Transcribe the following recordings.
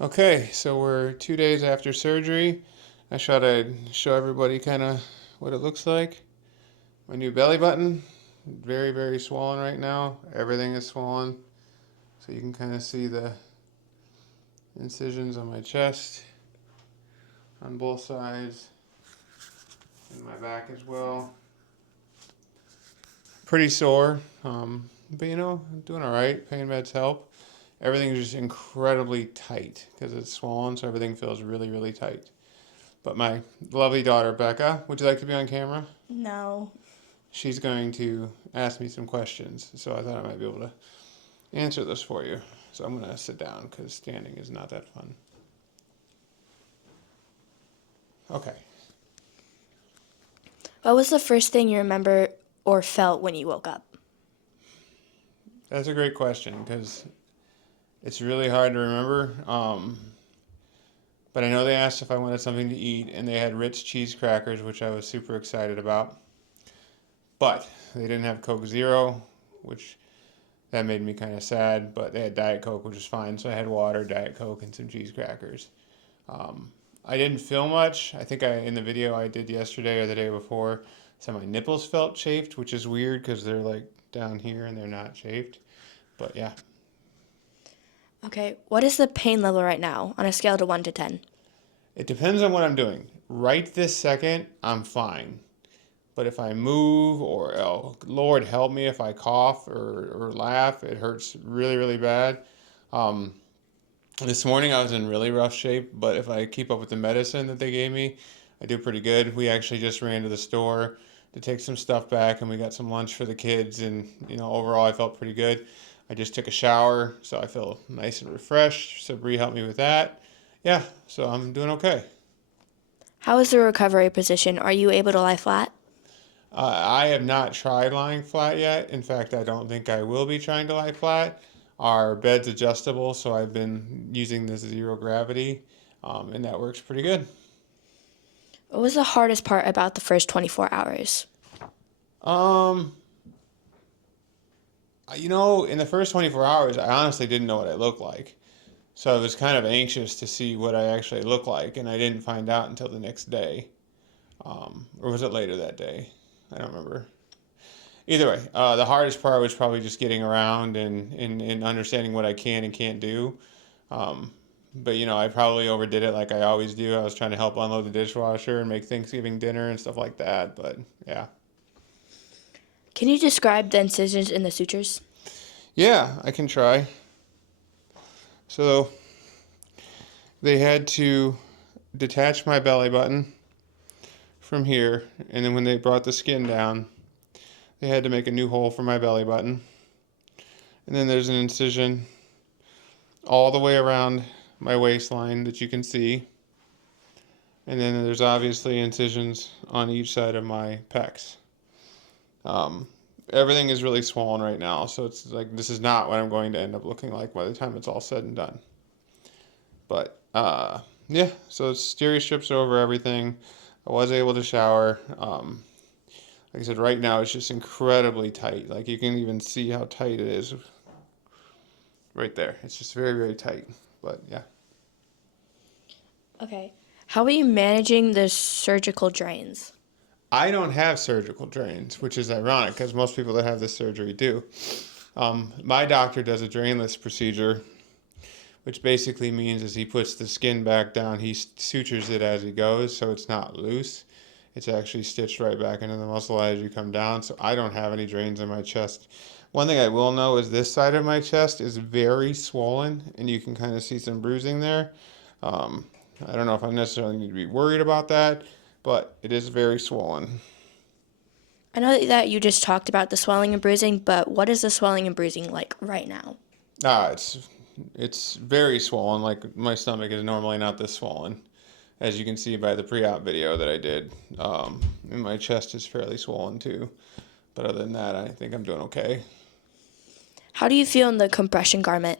Okay, so we're 2 days after surgery. I thought I'd show everybody kind of what it looks like. My new belly button, very, very swollen right now. Everything is swollen. So you can kind of see the incisions on my chest, on both sides, and my back as well. Pretty sore, but I'm doing all right. Pain meds help. Everything is just incredibly tight because it's swollen, so everything feels really, really tight. But my lovely daughter, Becca, would you like to be on camera? No. She's going to ask me some questions, so I thought I might be able to answer this for you. So I'm going to sit down because standing is not that fun. Okay. What was the first thing you remember or felt when you woke up? That's a great question because it's really hard to remember. But I know they asked if I wanted something to eat, and they had Ritz cheese crackers, which I was super excited about. But they didn't have Coke Zero, which that made me kind of sad. But they had Diet Coke, which was fine. So I had water, Diet Coke, and some cheese crackers. I didn't feel much. I think in the video I did yesterday or the day before, so my nipples felt chafed, which is weird because they're like down here and they're not chafed. But yeah, Okay, what is the pain level right now on a scale to 1 to 10? it depends on what I'm doing. Right this second, I'm fine. But if I move or, oh, Lord help me, if I cough or laugh, it hurts really, really bad. Um, this morning I was in really rough shape, but if I keep up with the medicine that they gave me, I do pretty good. We actually just ran to the store to take some stuff back, and we got some lunch for the kids, and overall I felt pretty good. I just took a shower, so I feel nice and refreshed. So Bree helped me with that. Yeah, so I'm doing okay. How is the recovery position? Are you able to lie flat? I have not tried lying flat yet. In fact, I don't think I will be trying to lie flat. Our bed's adjustable, so I've been using this zero gravity, and that works pretty good. What was the hardest part about the first 24 hours? Um, in the first 24 hours, I honestly didn't know what I looked like. So I was kind of anxious to see what I actually look like, and I didn't find out until the next day. Or was it later that day? I don't remember. Either way, the hardest part was probably just getting around and understanding what I can and can't do. Um, but I probably overdid it like I always do. I was trying to help unload the dishwasher and make Thanksgiving dinner and stuff like that. But yeah. Can you describe the incisions in the sutures? Yeah, I can try. So they had to detach my belly button from here, and then when they brought the skin down, they had to make a new hole for my belly button. And then there's an incision all the way around my waistline that you can see. And then there's obviously incisions on each side of my pecs. Um, Everything is really swollen right now, so it's like this is not what I'm going to end up looking like by the time it's all said and done. But yeah, so steri strips over everything. I was able to shower. Like I said, right now it's just incredibly tight. Like you can even see how tight it is right there. It's just very, very tight. But yeah. Okay. How are you managing the surgical drains? I don't have surgical drains, which is ironic because most people that have this surgery do. My doctor does a drainless procedure, which basically means is he puts the skin back down, he sutures it as he goes, so it's not loose. It's actually stitched right back into the muscle as you come down. So I don't have any drains in my chest. One thing I will know is this side of my chest is very swollen, and you can kind of see some bruising there. Um, I don't know if I necessarily need to be worried about that, but it is very swollen. I know that you just talked about the swelling and bruising, but what is the swelling and bruising like right now? It's very swollen. Like my stomach is normally not this swollen, as you can see by the pre-op video that I did. And my chest is fairly swollen too. But other than that, I think I'm doing okay. How do you feel in the compression garment?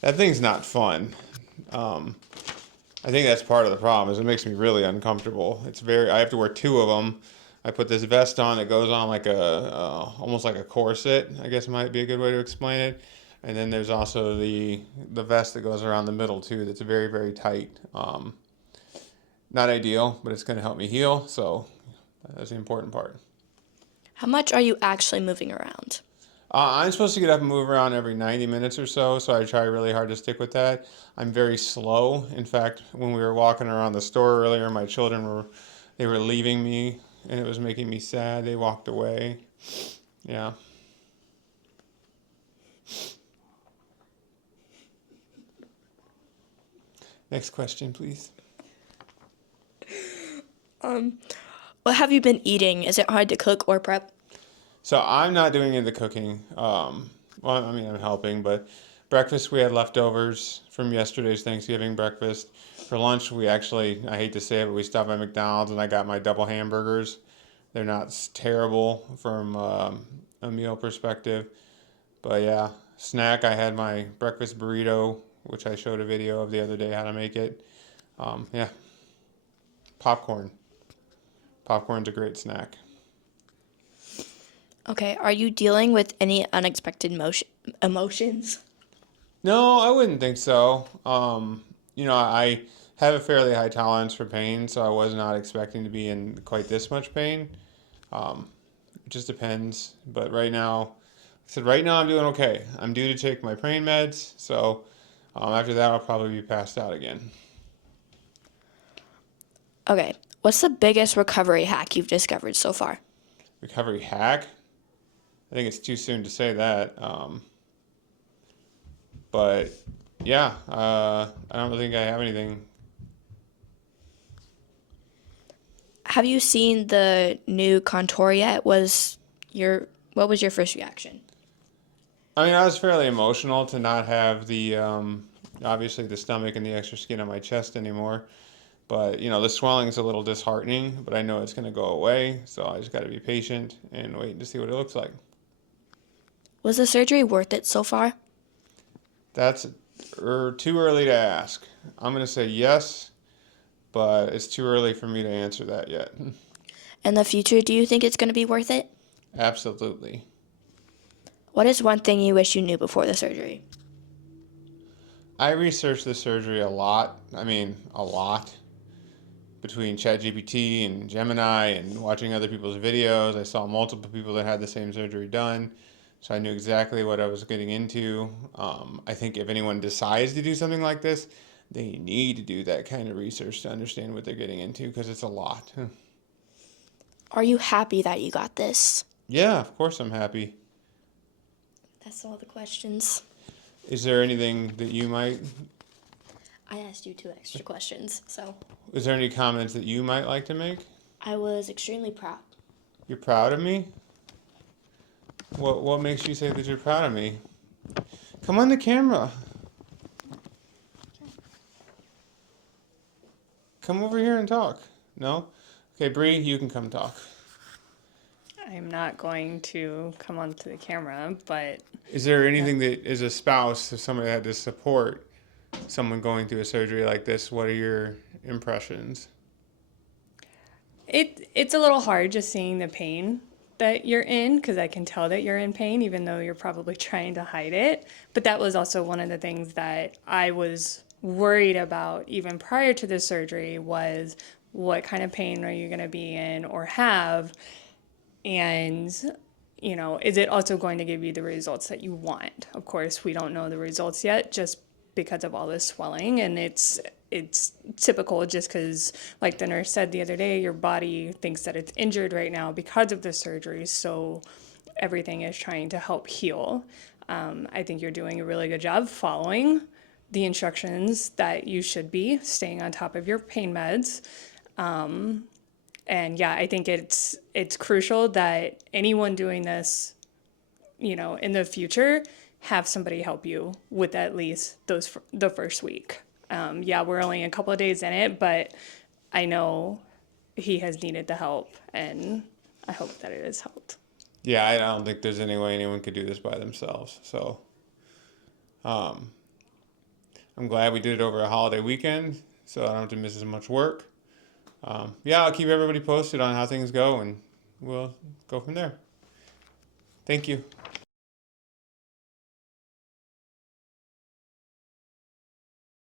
That thing's not fun. Um, I think that's part of the problem. Is it makes me really uncomfortable. It's very. I have to wear two of them. I put this vest on that goes on like almost like a corset. I guess might be a good way to explain it. And then there's also the vest that goes around the middle too. That's very, very tight. Not ideal, but it's going to help me heal. So that's the important part. How much are you actually moving around? I'm supposed to get up and move around every 90 minutes or so, so I try really hard to stick with that. I'm very slow. In fact, when we were walking around the store earlier, my children were leaving me, and it was making me sad. They walked away. Yeah. Next question, please. What have you been eating? Is it hard to cook or prep? So I'm not doing any of the cooking. Well, I mean, I'm helping, but breakfast we had leftovers from yesterday's Thanksgiving breakfast. For lunch, we actually, I hate to say it, but we stopped by McDonald's and I got my double hamburgers. They're not terrible from a meal perspective, but yeah, snack. I had my breakfast burrito, which I showed a video of the other day how to make it. Yeah, popcorn. Popcorn's a great snack. Okay, are you dealing with any unexpected emotions? No, I wouldn't think so. I have a fairly high tolerance for pain, so I was not expecting to be in quite this much pain. Um, it just depends. But right now I'm doing okay. I'm due to take my pain meds, so after that I'll probably be passed out again. Okay, what's the biggest recovery hack you've discovered so far? Recovery hack? I think it's too soon to say that. But yeah, I don't think I have anything. Have you seen the new Contour yet? What was your first reaction? I mean, I was fairly emotional to not have the obviously the stomach and the extra skin on my chest anymore. But the swelling's a little disheartening, but I know it's going to go away, so I just got to be patient and wait to see what it looks like. Was the surgery worth it so far? That's too early to ask. I'm going to say yes, but it's too early for me to answer that yet. In the future, do you think it's going to be worth it? Absolutely. What is one thing you wish you knew before the surgery? I researched the surgery a lot. I mean, a lot. Between ChatGPT and Gemini and watching other people's videos, I saw multiple people that had the same surgery done. So I knew exactly what I was getting into. I think if anyone decides to do something like this, they need to do that kind of research to understand what they're getting into because it's a lot. Are you happy that you got this? Yeah, of course I'm happy. That's all the questions. Is there anything that I asked you 2 extra questions, so is there any comments that you might like to make? I was extremely proud. You're proud of me? What makes you say that you're proud of me? Come on the camera. Come over here and talk. No? Okay, Bree, you can come talk. I'm not going to come onto the camera, but Is there anything that, as a spouse, if somebody had to support someone going through a surgery like this, what are your impressions? it's a little hard just seeing the pain that you're in because I can tell that you're in pain even though you're probably trying to hide it. But that was also one of the things that I was worried about even prior to the surgery was what kind of pain are you going to be in or have, and is it also going to give you the results that you want? Of course, we don't know the results yet just because of all this swelling, and it's typical just because, like the nurse said the other day, your body thinks that it's injured right now because of the surgery, so everything is trying to help heal. I think you're doing a really good job following the instructions that you should be, staying on top of your pain meds. And yeah, I think it's crucial that anyone doing this, in the future, have somebody help you with at least the first week. Yeah, we're only a couple of days in it, but I know he has needed the help, and I hope that it has helped. Yeah, I don't think there's any way anyone could do this by themselves. So, I'm glad we did it over a holiday weekend, so I don't have to miss as much work. Yeah, I'll keep everybody posted on how things go, and we'll go from there. Thank you.